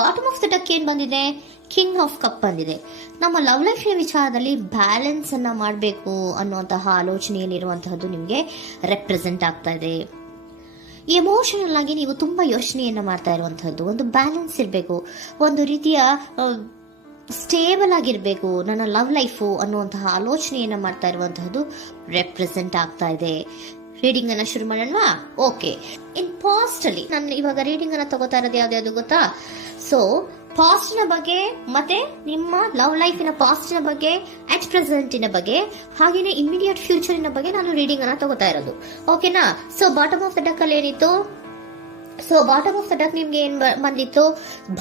Bottom of the duck ಏನ್ ಬಂದಿದೆ? King of cup ಬಂದಿದೆ. ನಮ್ಮ ಲವ್ ಲೈಫ್ ವಿಚಾರದಲ್ಲಿ ಬ್ಯಾಲೆನ್ಸ್ ಅನ್ನ ಮಾಡಬೇಕು ಅನ್ನುವಂತಹ ಆಲೋಚನೆಯಲ್ಲಿರುವಂತಹದ್ದು ನಿಮ್ಗೆ ರೆಪ್ರೆಸೆಂಟ್ ಆಗ್ತಾ ಇದೆ. ಎಮೋಷನಲ್ ಆಗಿ ನೀವು ತುಂಬಾ ಯೋಚನೆಯನ್ನ ಮಾಡ್ತಾ ಇರುವಂತಹದ್ದು, ಒಂದು ಬ್ಯಾಲೆನ್ಸ್ ಇರಬೇಕು, ಒಂದು ರೀತಿಯ ಸ್ಟೇಬಲ್ ಆಗಿರ್ಬೇಕು ನನ್ನ ಲವ್ ಲೈಫು ಅನ್ನುವಂತಹ ಆಲೋಚನೆಯನ್ನ ಮಾಡ್ತಾ ಇರುವಂತಹದ್ದು ರೆಪ್ರೆಸೆಂಟ್ ಆಗ್ತಾ ಇದೆ. ರೀಡಿಂಗ್ ಅನ್ನ ಶುರು ಮಾಡೋಣವಾ? ಓಕೆ. ಇನ್ ಪಾಸ್ಟ್ ಅಲ್ಲಿ ನಾನು ಇವಾಗ ರೀಡಿಂಗ್ ಅನ್ನ ತಗೋತಾ ಇರೋದು ಯಾವ್ದು ಗೊತ್ತಾ? ಸೊ ಪಾಸ್ಟ್ ನ ಬಗ್ಗೆ ಮತ್ತೆ ನಿಮ್ಮ ಲವ್ ಲೈಫಿನ ಪಾಸ್ಟ್ ನ ಬಗ್ಗೆ, ಅಟ್ ಪ್ರೆಸೆಂಟಿನ ಬಗ್ಗೆ, ಹಾಗೇನೆ ಇಮಿಡಿಯೇಟ್ ಫ್ಯೂಚರಿನ ಬಗ್ಗೆ ನಾನು ರೀಡಿಂಗ್ ಅನ್ನ ತಗೋತಾ ಇರೋದು. ಓಕೆನಾ? So bottom of the duck ಅಲ್ಲಿ ಏನಿತ್ತು? So bottom of the duck ನಿಮ್ಗೆ ಏನ್ ಬಂದಿತ್ತು?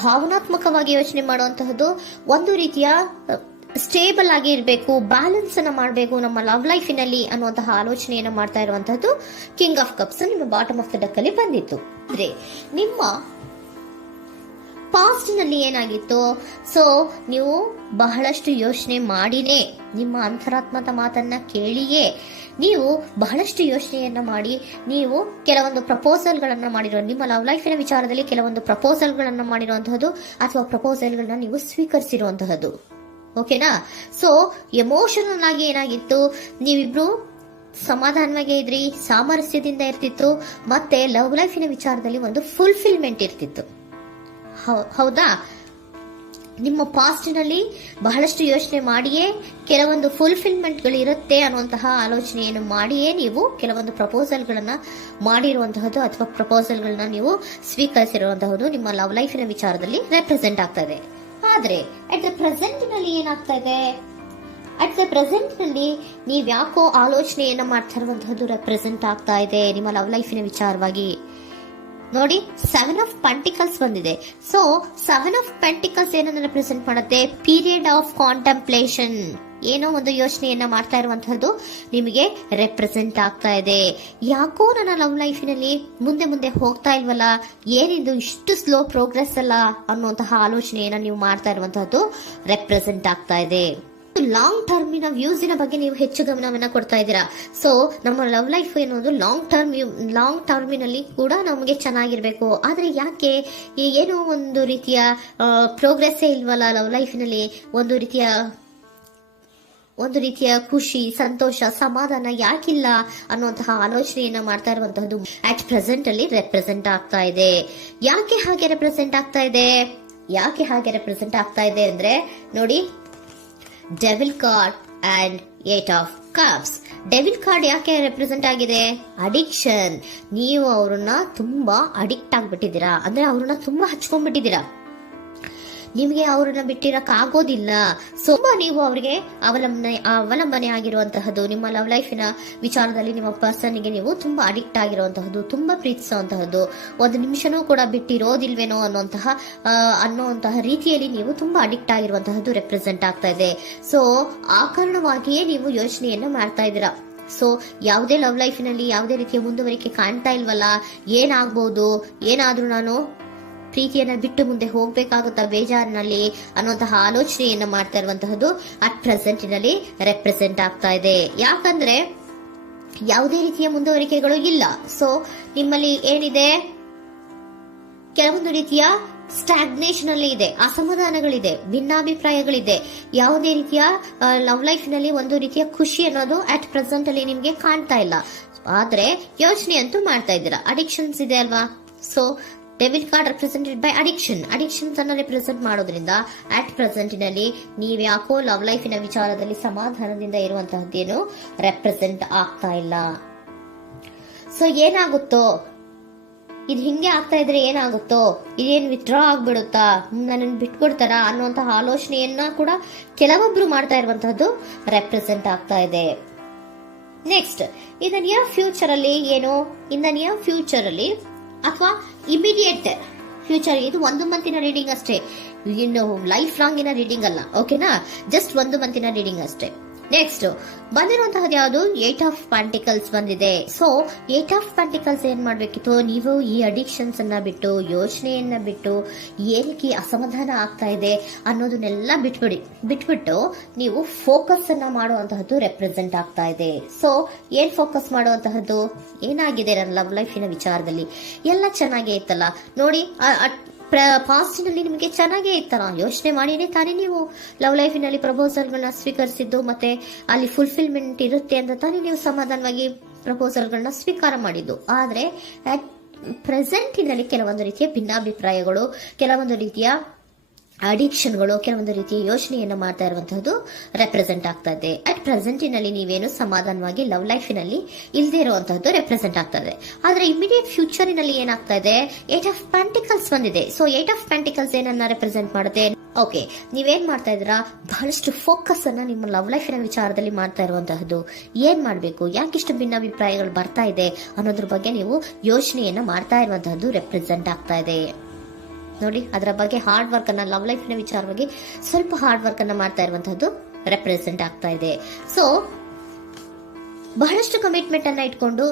ಭಾವನಾತ್ಮಕವಾಗಿ ಯೋಚನೆ ಮಾಡುವಂತಹದ್ದು, ಒಂದು ರೀತಿಯ ಸ್ಟೇಬಲ್ ಆಗಿ ಇರಬೇಕು, ಬ್ಯಾಲೆನ್ಸ್ ಅನ್ನ ಮಾಡಬೇಕು ನಮ್ಮ ಲವ್ ಲೈಫಿನಲ್ಲಿ ಅನ್ನುವಂತಹ ಆಲೋಚನೆಯನ್ನ ಮಾಡ್ತಾ ಇರುವಂತಹದ್ದು ಕಿಂಗ್ ಆಫ್ ಕಪ್ಸ್ ನಿಮ್ಮ ಬಾಟಮ್ ಆಫ್ ದ ಡಕ್ ಅಲ್ಲಿ ಬಂದಿತ್ತು. ಅಂದ್ರೆ ನಿಮ್ಮ ಪಾಸ್ಟ್ ನಲ್ಲಿ ಏನಾಗಿತ್ತು? ಸೊ ನೀವು ಬಹಳಷ್ಟು ಯೋಚನೆ ಮಾಡಿನೇ, ನಿಮ್ಮ ಅಂತರಾತ್ಮದ ಮಾತನ್ನ ಕೇಳಿಯೇ ನೀವು ಬಹಳಷ್ಟು ಯೋಚನೆಯನ್ನ ಮಾಡಿ ನೀವು ಕೆಲವೊಂದು ಪ್ರಪೋಸಲ್ ಗಳನ್ನ ಮಾಡಿರೋ, ನಿಮ್ಮ ಲವ್ ಲೈಫಿನ ವಿಚಾರದಲ್ಲಿ ಕೆಲವೊಂದು ಪ್ರಪೋಸಲ್ ಗಳನ್ನ ಮಾಡಿರುವಂತಹದ್ದು ಅಥವಾ ಪ್ರಪೋಸಲ್ ಗಳನ್ನ ನೀವು ಸ್ವೀಕರಿಸಿರುವಂತಹದ್ದು. ಓಕೆನಾ? ಸೊ ಎಮೋಷನಲ್ ಆಗಿ ಏನಾಗಿತ್ತು? ನೀವಿಬ್ರು ಸಮಾಧಾನವಾಗಿ ಇದ್ರಿ, ಸಾಮರಸ್ಯದಿಂದ ಇರ್ತಿತ್ತು, ಮತ್ತೆ ಲವ್ ಲೈಫಿನ ವಿಚಾರದಲ್ಲಿ ಒಂದು ಫುಲ್ಫಿಲ್ಮೆಂಟ್ ಇರ್ತಿತ್ತು. ಹೌದಾ? ನಿಮ್ಮ ಪಾಸ್ಟ್ ನಲ್ಲಿ ಬಹಳಷ್ಟು ಯೋಚನೆ ಮಾಡಿಯೇ ಕೆಲವೊಂದು ಫುಲ್ಫಿಲ್ಮೆಂಟ್ ಗಳು ಇರುತ್ತೆ ಅನ್ನುವಂತಹ ಆಲೋಚನೆಯನ್ನು ಮಾಡಿಯೇ ನೀವು ಕೆಲವೊಂದು ಪ್ರಪೋಸಲ್ ಗಳನ್ನ ಮಾಡಿರುವಂತಹದ್ದು ಅಥವಾ ಪ್ರಪೋಸಲ್ ಗಳನ್ನ ನೀವು ಸ್ವೀಕರಿಸಿರುವಂತಹದ್ದು ನಿಮ್ಮ ಲವ್ ಲೈಫಿನ ವಿಚಾರದಲ್ಲಿ ರೆಪ್ರೆಸೆಂಟ್ ಆಗ್ತಾ ಇದೆ. ಆದ್ರೆ ಅಟ್ ದ ಪ್ರೆಸೆಂಟ್ ನಲ್ಲಿ ಏನಾಗ್ತಾ ಇದೆ? ಅಟ್ ದ ಪ್ರೆಸೆಂಟ್ ನಲ್ಲಿ ನೀವ್ ಯಾಕೋ ಆಲೋಚನೆಯನ್ನ ಮಾಡ್ತಾ ಇರುವಂತಹದ್ದು ರೆಪ್ರೆಸೆಂಟ್ ಆಗ್ತಾ ಇದೆ ನಿಮ್ಮ ಲವ್ ಲೈಫಿನ ವಿಚಾರವಾಗಿ. ನೋಡಿ, 7 ಆಫ್ ಪೆಂಟಿಕಲ್ಸ್ ಬಂದಿದೆ. ಸೊ 7 ಆಫ್ ಪೆಂಟಿಕಲ್ಸ್ ಏನನ್ನ ರೆಪ್ರೆಸೆಂಟ್ ಮಾಡುತ್ತೆ? ಪೀರಿಯಡ್ ಆಫ್ ಕಾಂಟೆಂಪ್ಲೇಷನ್, ಏನೋ ಒಂದು ಯೋಚನೆಯನ್ನ ಮಾಡ್ತಾ ಇರುವಂತಹದ್ದು ನಿಮಗೆ ರೆಪ್ರೆಸೆಂಟ್ ಆಗ್ತಾ ಇದೆ. ಯಾಕೋ ನನ್ನ ಲವ್ ಲೈಫಿನಲ್ಲಿ ಮುಂದೆ ಮುಂದೆ ಹೋಗ್ತಾ ಇಲ್ವಲ್ಲ, ಏನಿದು ಇಷ್ಟು ಸ್ಲೋ ಪ್ರೋಗ್ರೆಸ್ ಅಲ್ಲ ಅನ್ನುವಂತಹ ಆಲೋಚನೆಯನ್ನ ನೀವು ಮಾಡ್ತಾ ಇರುವಂತಹದ್ದು ರೆಪ್ರೆಸೆಂಟ್ ಆಗ್ತಾ ಇದೆ. ಲಾಂಗ್ ಟರ್ಮಿನ ವ್ಯೂಸಿನ ಬಗ್ಗೆ ನೀವು ಹೆಚ್ಚು ಗಮನವನ್ನ ಕೊಡ್ತಾ ಇದ್ದೀರಾ. ಸೊ ನಮ್ಮ ಲವ್ ಲೈಫ್ ಎನ್ನುವುದು ಲಾಂಗ್ ಟರ್ಮಿನಲ್ಲಿ ಕೂಡ ನಮಗೆ ಚೆನ್ನಾಗಿರ್ಬೇಕು. ಆದ್ರೆ ಯಾಕೆ ಏನೋ ಒಂದು ರೀತಿಯ ಪ್ರೋಗ್ರೆಸ್ ಇಲ್ವಲ್ಲ ಲವ್ ಲೈಫಿನಲ್ಲಿ, ಒಂದು ರೀತಿಯ ಖುಷಿ, ಸಂತೋಷ, ಸಮಾಧಾನ ಯಾಕಿಲ್ಲ ಅನ್ನುವಂತಹ ಆಲೋಚನೆಯನ್ನ ಮಾಡ್ತಾ ಇರುವಂತಹದ್ದು ಅಟ್ ಪ್ರೆಸೆಂಟ್ ಅಲ್ಲಿ ರೆಪ್ರೆಸೆಂಟ್ ಆಗ್ತಾ ಇದೆ. ಯಾಕೆ ಹಾಗೆ ರೆಪ್ರೆಸೆಂಟ್ ಆಗ್ತಾ ಇದೆ ಅಂದ್ರೆ ನೋಡಿ, devil card and 8 of cups. Devil card ಯಾಕೆ ರೆಪ್ರೆಸೆಂಟ್ ಆಗಿದೆ? ಅಡಿಕ್ಷನ್. ನೀವು ಅವ್ರನ್ನ ತುಂಬಾ ಅಡಿಕ್ಟ್ ಆಗ್ಬಿಟ್ಟಿದ್ದೀರಾ, ಅಂದ್ರೆ ಅವ್ರನ್ನ ತುಂಬಾ ಹಚ್ಕೊಂಡ್ಬಿಟ್ಟಿದ್ದೀರಾ, ನಿಮಗೆ ಅವ್ರನ್ನ ಬಿಟ್ಟಿರಕ್ ಆಗೋದಿಲ್ಲ. ಸೊ ನೀವು ಅವ್ರಿಗೆ ಅವಲಂಬನೆ ಆಗಿರುವಂತಹದ್ದು, ನಿಮ್ಮ ಲವ್ ಲೈಫಿನ ವಿಚಾರದಲ್ಲಿ ನಿಮ್ಮ ಪರ್ಸನ್ಗೆ ನೀವು ತುಂಬಾ ಅಡಿಕ್ಟ್ ಆಗಿರುವಂತಹದ್ದು, ತುಂಬಾ ಪ್ರೀತಿಸುವಂತಹದ್ದು, ಒಂದು ನಿಮಿಷನೂ ಕೂಡ ಬಿಟ್ಟಿರೋದಿಲ್ವೇನೋ ಅನ್ನೋಂತಹ ರೀತಿಯಲ್ಲಿ ನೀವು ತುಂಬಾ ಅಡಿಕ್ಟ್ ಆಗಿರುವಂತಹದ್ದು ರೆಪ್ರೆಸೆಂಟ್ ಆಗ್ತಾ ಇದೆ. ಸೊ ಆ ಕಾರಣವಾಗಿಯೇ ನೀವು ಯೋಚನೆಯನ್ನ ಮಾಡ್ತಾ ಇದ್ದೀರಾ. ಸೊ ಯಾವುದೇ ಲವ್ ಲೈಫಿನಲ್ಲಿ ಯಾವುದೇ ರೀತಿಯ ಮುಂದುವರಿಕೆ ಕಾಣ್ತಾ ಇಲ್ವಲ್ಲ, ಏನಾಗ್ಬೋದು, ಏನಾದ್ರೂ ನಾನು ಪ್ರೀತಿಯನ್ನ ಬಿಟ್ಟು ಮುಂದೆ ಹೋಗ್ಬೇಕಾಗುತ್ತಾ ಬೇಜಾರಿನಲ್ಲಿ ಅನ್ನುವಂತಹ ಆಲೋಚನೆಯನ್ನ ಮಾಡ್ತಾ ಇರುವಂತಹದ್ದು ಅಟ್ ಪ್ರೆಸೆಂಟಿನಲ್ಲಿ ರೆಪ್ರೆಸೆಂಟ್ ಆಗ್ತಾ ಇದೆ. ಯಾಕಂದ್ರೆ ಯಾವುದೇ ರೀತಿಯ ಮುಂದುವರಿಕೆಗಳು ಇಲ್ಲ. ಸೊ ನಿಮ್ಮಲ್ಲಿ ಏನಿದೆ? ಕೆಲವೊಂದು ರೀತಿಯ ಸ್ಟಾಗ್ನೇಷನ್ ಅಲ್ಲಿ ಇದೆ, ಅಸಮಾಧಾನಗಳಿದೆ, ಭಿನ್ನಾಭಿಪ್ರಾಯಗಳಿದೆ. ಯಾವುದೇ ರೀತಿಯ ಲವ್ ಲೈಫ್ ನಲ್ಲಿ ಒಂದು ರೀತಿಯ ಖುಷಿ ಅನ್ನೋದು ಅಟ್ ಪ್ರೆಸೆಂಟ್ ಅಲ್ಲಿ ನಿಮ್ಗೆ ಕಾಣ್ತಾ ಇಲ್ಲ. ಆದ್ರೆ ಯೋಚನೆ ಅಂತೂ ಮಾಡ್ತಾ ಇದ್ದೀರಾ. ಅಡಿಕ್ಷನ್ಸ್ ಇದೆ ಅಲ್ವಾ? So devil card represented by addictions ಅನ್ನ ರೆಪ್ರೆಸೆಂಟ್ ಮಾಡೋದ್ರಿಂದ ಅಟ್ ಪ್ರೆಸೆಂಟಿನಲ್ಲಿ ನೀವ್ ಯಾಕೋ ಲವ್ ಲೈಫಿನ ವಿಚಾರದಲ್ಲಿ ಸಮಾಧಾನದಿಂದ ಇರುವಂತಹದ್ದೇನು ರೆಪ್ರೆಸೆಂಟ್ ಆಗ್ತಾ ಇಲ್ಲ. ಸೊ ಏನಾಗುತ್ತೋ, ಇದು ಹಿಂಗೆ ಆಗ್ತಾ ಇದ್ರೆ ಏನಾಗುತ್ತೋ, ಇದೇನ್ ವಿತ್ಡ್ರಾ ಆಗ್ಬಿಡುತ್ತಾ, ನನ್ನನ್ನು ಬಿಟ್ಕೊಡ್ತಾರಾ ಅನ್ನುವಂತಹ ಆಲೋಚನೆಯನ್ನ ಕೂಡ ಕೆಲವೊಬ್ರು ಮಾಡ್ತಾ ಇರುವಂತಹದ್ದು ರೆಪ್ರೆಸೆಂಟ್ ಆಗ್ತಾ ಇದೆ. Next, in the near future ಅಲ್ಲಿ ಅಥವಾ ಇಮಿಡಿಯೇಟ್ ಫ್ಯೂಚರ್, ಇದು 1 ಮಂತಿನ ರೀಡಿಂಗ್ ಅಷ್ಟೇ, ಇನ್ನು ಲೈಫ್ ಲಾಂಗ್ ಇನ ರೀಡಿಂಗ್ ಅಲ್ಲ. ಓಕೆನಾ? ಜಸ್ಟ್ 1 ಮಂತಿನ ರೀಡಿಂಗ್ ಅಷ್ಟೇ. ನೆಕ್ಸ್ಟ್ ಬಂದಿರುವಂತಹದ್ದು ಯಾವುದು? 8 ಆಫ್ ಪೆಂಟಿಕಲ್ಸ್ ಬಂದಿದೆ. ಸೊ 8 ಆಫ್ ಪೆಂಟಿಕಲ್ಸ್ ಏನ್ ಮಾಡ್ಬೇಕಿತ್ತು? ನೀವು ಈ ಅಡಿಕ್ಷನ್ಸ್ ಅನ್ನ ಬಿಟ್ಟು, ಯೋಚನೆಯನ್ನ ಬಿಟ್ಟು, ಏನಕ್ಕೆ ಅಸಮಾಧಾನ ಆಗ್ತಾ ಇದೆ ಅನ್ನೋದನ್ನೆಲ್ಲ ಬಿಟ್ಬಿಟ್ಟು ನೀವು ಫೋಕಸ್ ಅನ್ನ ಮಾಡುವಂತಹದ್ದು ರೆಪ್ರೆಸೆಂಟ್ ಆಗ್ತಾ ಇದೆ. ಸೊ ಏನ್ ಫೋಕಸ್ ಮಾಡುವಂತಹದ್ದು? ಏನಾಗಿದೆ ನನ್ನ ಲವ್ ಲೈಫಿನ ವಿಚಾರದಲ್ಲಿ? ಎಲ್ಲ ಚೆನ್ನಾಗೇ ಇತ್ತಲ್ಲ ನೋಡಿ, ಪಾಸ್ಟಿನಲ್ಲಿ ನಿಮಗೆ ಚೆನ್ನಾಗೇ ಇತ್ತಲ್ಲ, ಯೋಚನೆ ಮಾಡಿನೇ ತಾನೇ ನೀವು ಲವ್ ಲೈಫಿನಲ್ಲಿ ಪ್ರಪೋಸಲ್ಗಳನ್ನ ಸ್ವೀಕರಿಸಿದ್ದು, ಮತ್ತೆ ಅಲ್ಲಿ ಫುಲ್ಫಿಲ್ಮೆಂಟ್ ಇರುತ್ತೆ ಅಂತ ತಾನೇ ನೀವು ಸಮಾಧಾನವಾಗಿ ಪ್ರಪೋಸಲ್ಗಳನ್ನ ಸ್ವೀಕಾರ ಮಾಡಿದ್ದು. ಆದ್ರೆ ಅಟ್ ಪ್ರೆಸೆಂಟಿನಲ್ಲಿ ಕೆಲವೊಂದು ರೀತಿಯ ಭಿನ್ನಾಭಿಪ್ರಾಯಗಳು, ಕೆಲವೊಂದು ರೀತಿಯ ಅಡಿಕ್ಷನ್ಗಳು, ಕೆಲವೊಂದು ರೀತಿಯ ಯೋಚನೆಯನ್ನು ಮಾಡ್ತಾ ಇರುವಂತಹದ್ದು ರೆಪ್ರೆಸೆಂಟ್ ಆಗ್ತಾ ಇದೆ. ಅಟ್ ಪ್ರೆಸೆಂಟಿನಲ್ಲಿ ನೀವೇನು ಸಮಾಧಾನವಾಗಿ ಲವ್ ಲೈಫಿನಲ್ಲಿ ಇಲ್ಲದೆ ಇರುವಂತಹದ್ದು ರೆಪ್ರೆಸೆಂಟ್ ಆಗ್ತಾ ಇದೆ. ಆದ್ರೆ ಇಮಿಡಿಯೇಟ್ ಫ್ಯೂಚರಿನಲ್ಲಿ ಏನಾಗ್ತಾ ಇದೆ, 8 ಆಫ್ ಪೆಂಟಿಕಲ್ಸ್ ಬಂದಿದೆ. ಸೊ 8 ಆಫ್ ಪೆಂಟಿಕಲ್ಸ್ ಏನನ್ನ ರೆಪ್ರೆಸೆಂಟ್ ಮಾಡುತ್ತೆ? ಓಕೆ, ನೀವೇನ್ ಮಾಡ್ತಾ ಇದ್ದೀರಾ, ಬಹಳಷ್ಟು ಫೋಕಸ್ ಅನ್ನ ನಿಮ್ಮ ಲವ್ ಲೈಫಿನ ವಿಚಾರದಲ್ಲಿ ಮಾಡ್ತಾ ಇರುವಂತಹದ್ದು. ಏನ್ ಮಾಡ್ಬೇಕು, ಯಾಕಿಷ್ಟು ಭಿನ್ನಾಭಿಪ್ರಾಯಗಳು ಬರ್ತಾ ಇದೆ ಅನ್ನೋದ್ರ ಬಗ್ಗೆ ನೀವು ಯೋಚನೆಯನ್ನ ಮಾಡ್ತಾ ಇರುವಂತಹದ್ದು ರೆಪ್ರೆಸೆಂಟ್ ಆಗ್ತಾ ಇದೆ. ನೋಡಿ, ಅದರ ಬಗ್ಗೆ ಹಾರ್ಡ್ ವರ್ಕ್ ಅನ್ನ, ಲವ್ ಲೈಫಿನ ವಿಚಾರವಾಗಿ ಸ್ವಲ್ಪ ಹಾರ್ಡ್ ವರ್ಕ್ ಅನ್ನ ಮಾಡ್ತಾ ಇರುವಂತಹದ್ದು ರೆಪ್ರೆಸೆಂಟ್ ಆಗ್ತಾ ಇದೆ. ಸೊ ಬಹಳಷ್ಟು ಕಮಿಟ್ಮೆಂಟ್ ಅನ್ನ ಇಟ್ಕೊಂಡು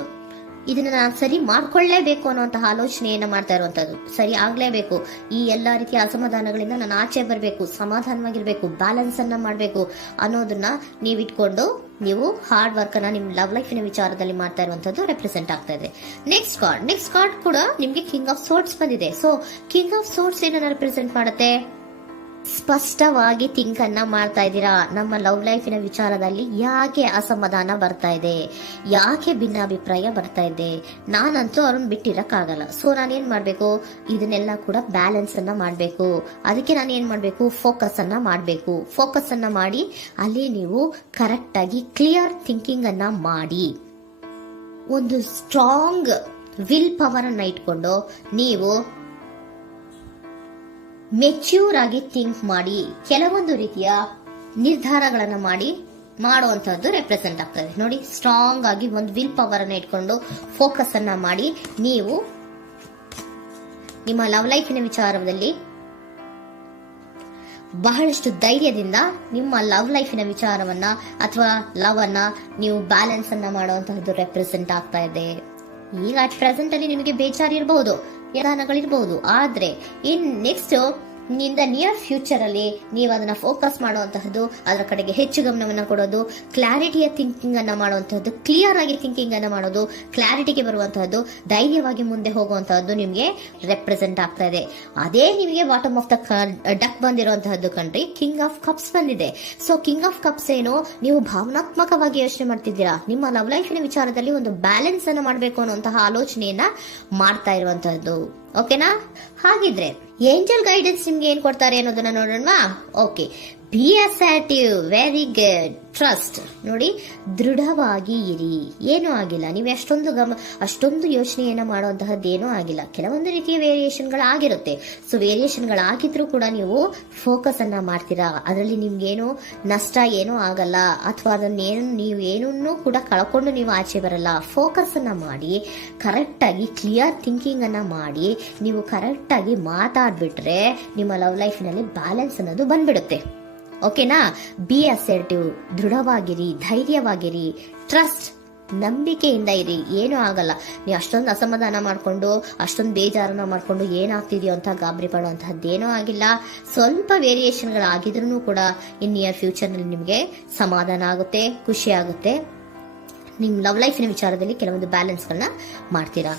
ಇದನ್ನ ನಾನು ಸರಿ ಮಾಡ್ಕೊಳ್ಳೇಬೇಕು ಅನ್ನುವಂತಹ ಆಲೋಚನೆಯನ್ನ ಮಾಡ್ತಾ ಇರುವಂತದ್ದು. ಸರಿ ಆಗ್ಲೇಬೇಕು, ಈ ಎಲ್ಲಾ ರೀತಿಯ ಅಸಮಾಧಾನಗಳಿಂದ ನಾನು ಆಚೆ ಬರಬೇಕು, ಸಮಾಧಾನವಾಗಿರ್ಬೇಕು, ಬ್ಯಾಲೆನ್ಸ್ ಅನ್ನ ಮಾಡಬೇಕು ಅನ್ನೋದನ್ನ ನೀವಿಟ್ಕೊಂಡು ನೀವು ಹಾರ್ಡ್ ವರ್ಕ್ ಅನ್ನ ನಿಮ್ ಲವ್ ಲೈಫಿನ ವಿಚಾರದಲ್ಲಿ ಮಾಡ್ತಾ ಇರುವಂತದ್ದು ರೆಪ್ರೆಸೆಂಟ್ ಆಗ್ತಾ ಇದೆ. ನೆಕ್ಸ್ಟ್ ಕಾರ್ಡ್ ಕೂಡ ನಿಮ್ಗೆ ಕಿಂಗ್ ಆಫ್ ಸೋರ್ಟ್ಸ್ ಬಂದಿದೆ. ಸೊ ಕಿಂಗ್ ಆಫ್ ಸೋರ್ಟ್ಸ್ ಏನನ್ನ ರೆಪ್ರೆಸೆಂಟ್ ಮಾಡುತ್ತೆ? ಸ್ಪಷ್ಟವಾಗಿ ಥಿಂಕ್ ಅನ್ನ ಮಾಡ್ತಾ ಇದ್ದೀರಾ. ನಮ್ಮ ಲವ್ ಲೈಫಿನ ವಿಚಾರದಲ್ಲಿ ಯಾಕೆ ಅಸಮಾಧಾನ ಬರ್ತಾ ಇದೆ, ಯಾಕೆ ಭಿನ್ನಾಭಿಪ್ರಾಯ ಬರ್ತಾ ಇದೆ, ನಾನಂತೂ ಅವ್ರನ್ನ ಬಿಟ್ಟಿರಕ್ಕಾಗಲ್ಲ. ಸೊ ನಾನೇನ್ ಮಾಡ್ಬೇಕು, ಇದನ್ನೆಲ್ಲ ಕೂಡ ಬ್ಯಾಲೆನ್ಸ್ ಅನ್ನ ಮಾಡ್ಬೇಕು. ಅದಕ್ಕೆ ನಾನು ಏನ್ ಮಾಡ್ಬೇಕು, ಫೋಕಸ್ ಅನ್ನ ಮಾಡ್ಬೇಕು. ಫೋಕಸ್ ಅನ್ನ ಮಾಡಿ ಅಲ್ಲಿ ನೀವು ಕರೆಕ್ಟ್ ಆಗಿ ಕ್ಲಿಯರ್ ಥಿಂಕಿಂಗ್ ಅನ್ನ ಮಾಡಿ, ಒಂದು ಸ್ಟ್ರಾಂಗ್ ವಿಲ್ ಪವರ್ ಅನ್ನ ಇಟ್ಕೊಂಡು ನೀವು ಮೆಚ್ಯೂರ್ ಆಗಿ ಥಿಂಕ್ ಮಾಡಿ ಕೆಲವೊಂದು ರೀತಿಯ ನಿರ್ಧಾರಗಳನ್ನ ಮಾಡುವಂತಹದ್ದು ರೆಪ್ರೆಸೆಂಟ್ ಆಗ್ತದೆ. ನೋಡಿ, ಸ್ಟ್ರಾಂಗ್ ಆಗಿ ಒಂದು ವಿಲ್ ಪವರ್ ಅನ್ನ ಇಟ್ಕೊಂಡು ಫೋಕಸ್ ಅನ್ನ ಮಾಡಿ ನೀವು ನಿಮ್ಮ ಲವ್ ಲೈಫಿನ ವಿಚಾರದಲ್ಲಿ ಬಹಳಷ್ಟು ಧೈರ್ಯದಿಂದ ನಿಮ್ಮ ಲವ್ ಲೈಫಿನ ವಿಚಾರವನ್ನ ಅಥವಾ ಲವ್ ಅನ್ನ ನೀವು ಬ್ಯಾಲೆನ್ಸ್ ಅನ್ನ ಮಾಡುವಂತಹದ್ದು ರೆಪ್ರೆಸೆಂಟ್ ಆಗ್ತಾ ಇದೆ. ಈಗ ಅಟ್ ಪ್ರೆಸೆಂಟ್ ಅಲ್ಲಿ ನಿಮಗೆ ಬೇಜಾರಿರಬಹುದು, ವಿಧಾನಗಳಿರಬಹುದು, ಆದ್ರೆ ಇನ್ ನೆಕ್ಸ್ಟ್ ನಿಂದ ನಿಯರ್ ಫ್ಯೂಚರ್ ಅಲ್ಲಿ ನೀವು ಅದನ್ನ ಫೋಕಸ್ ಮಾಡುವಂತಹದ್ದು, ಅದರ ಕಡೆಗೆ ಹೆಚ್ಚು ಗಮನವನ್ನ ಕೊಡೋದು, ಕ್ಲಾರಿಟಿಯ ಥಿಂಕಿಂಗ್ ಅನ್ನ ಮಾಡುವಂತಹದ್ದು, ಕ್ಲಿಯರ್ ಆಗಿ ಥಿಂಕಿಂಗ್ ಅನ್ನ ಮಾಡೋದು, ಕ್ಲಾರಿಟಿಗೆ ಬರುವಂತಹದ್ದು, ಧೈರ್ಯವಾಗಿ ಮುಂದೆ ಹೋಗುವಂತಹದ್ದು ನಿಮ್ಗೆ ರೆಪ್ರೆಸೆಂಟ್ ಆಗ್ತಾ ಇದೆ. ಅದೇ ನಿಮಗೆ ಬಾಟಮ್ ಆಫ್ ದ ಡಕ್ ಬಂದಿರುವಂತಹದ್ದು ಕಣ್ರಿ, ಕಿಂಗ್ ಆಫ್ ಕಪ್ಸ್ ಬಂದಿದೆ. ಸೊ ಕಿಂಗ್ ಆಫ್ ಕಪ್ಸ್ ಏನು, ನೀವು ಭಾವನಾತ್ಮಕವಾಗಿ ಯೋಚನೆ ಮಾಡ್ತಿದ್ದೀರಾ, ನಿಮ್ಮ ಲವ್ ಲೈಫಿನ ವಿಚಾರದಲ್ಲಿ ಒಂದು ಬ್ಯಾಲೆನ್ಸ್ ಅನ್ನ ಮಾಡಬೇಕು ಅನ್ನುವಂತಹ ಆಲೋಚನೆಯನ್ನ ಮಾಡ್ತಾ ಇರುವಂತಹದ್ದು. ಓಕೆನಾ? ಹಾಗಿದ್ರೆ ಏಂಜಲ್ ಗೈಡೆನ್ಸ್ ನಿಮ್ಗೆ ಏನ್ ಕೊಡ್ತಾರೆ ಅನ್ನೋದನ್ನ ನೋಡೋಣ. Okay, B assertive, very good, trust. ನೋಡಿ, ದೃಢವಾಗಿ ಇರಿ, ಏನೂ ಆಗಿಲ್ಲ. ನೀವು ಅಷ್ಟೊಂದು ಯೋಚನೆಯನ್ನ ಮಾಡುವಂತಹದ್ದೇನೂ ಆಗಿಲ್ಲ. ಕೆಲವೊಂದು ರೀತಿಯ ವೇರಿಯೇಷನ್ಗಳಾಗಿರುತ್ತೆ. ಸೊ ವೇರಿಯೇಷನ್ಗಳಾಗಿದ್ರೂ ಕೂಡ ನೀವು ಫೋಕಸ್ ಅನ್ನ ಮಾಡ್ತೀರಾ, ಅದರಲ್ಲಿ ನಿಮ್ಗೇನು ನಷ್ಟ ಏನೂ ಆಗಲ್ಲ, ಅಥವಾ ನೀವೇನನ್ನೂ ಕೂಡ ಕಳ್ಕೊಂಡು ನೀವು ಆಚೆ ಬರಲ್ಲ. ಫೋಕಸ್ ಅನ್ನ ಮಾಡಿ ಕರೆಕ್ಟ್ ಆಗಿ ಕ್ಲಿಯರ್ ಥಿಂಕಿಂಗ್ ಅನ್ನ ಮಾಡಿ ನೀವು ಕರೆಕ್ಟ್ ಆಗಿ ಮಾತಾಡ್ಬಿಟ್ರೆ ನಿಮ್ಮ ಲವ್ ಲೈಫ್ನಲ್ಲಿ ಬ್ಯಾಲೆನ್ಸ್ ಅನ್ನೋದು ಬಂದ್ಬಿಡುತ್ತೆ. ಓಕೆನಾ? ಬಿ ಅಸರ್ಟಿವ್, ದೃಢವಾಗಿರಿ, ಧೈರ್ಯವಾಗಿರಿ, ಟ್ರಸ್ಟ್, ನಂಬಿಕೆಯಿಂದ ಇರಿ, ಏನೂ ಆಗಲ್ಲ. ನೀವು ಅಷ್ಟೊಂದು ಅಸಮಾಧಾನ ಮಾಡ್ಕೊಂಡು ಅಷ್ಟೊಂದು ಬೇಜಾರನ್ನ ಮಾಡ್ಕೊಂಡು ಏನಾಗ್ತಿದೆಯೋ ಅಂತ ಗಾಬರಿ ಪಡುವಂತಹದ್ದೇನೂ ಆಗಿಲ್ಲ. ಸ್ವಲ್ಪ ವೇರಿಯೇಷನ್ಗಳಾಗಿದ್ರೂ ಕೂಡ ಇನ್ ನಿಯರ್ ಫ್ಯೂಚರ್ನಲ್ಲಿ ನಿಮಗೆ ಸಮಾಧಾನ ಆಗುತ್ತೆ, ಖುಷಿ ಆಗುತ್ತೆ. ನಿಮ್ಮ ಲವ್ ಲೈಫಿನ ವಿಚಾರದಲ್ಲಿ ಕೆಲವೊಂದು ಬ್ಯಾಲೆನ್ಸ್ಗಳನ್ನ ಮಾಡ್ತೀರಾ.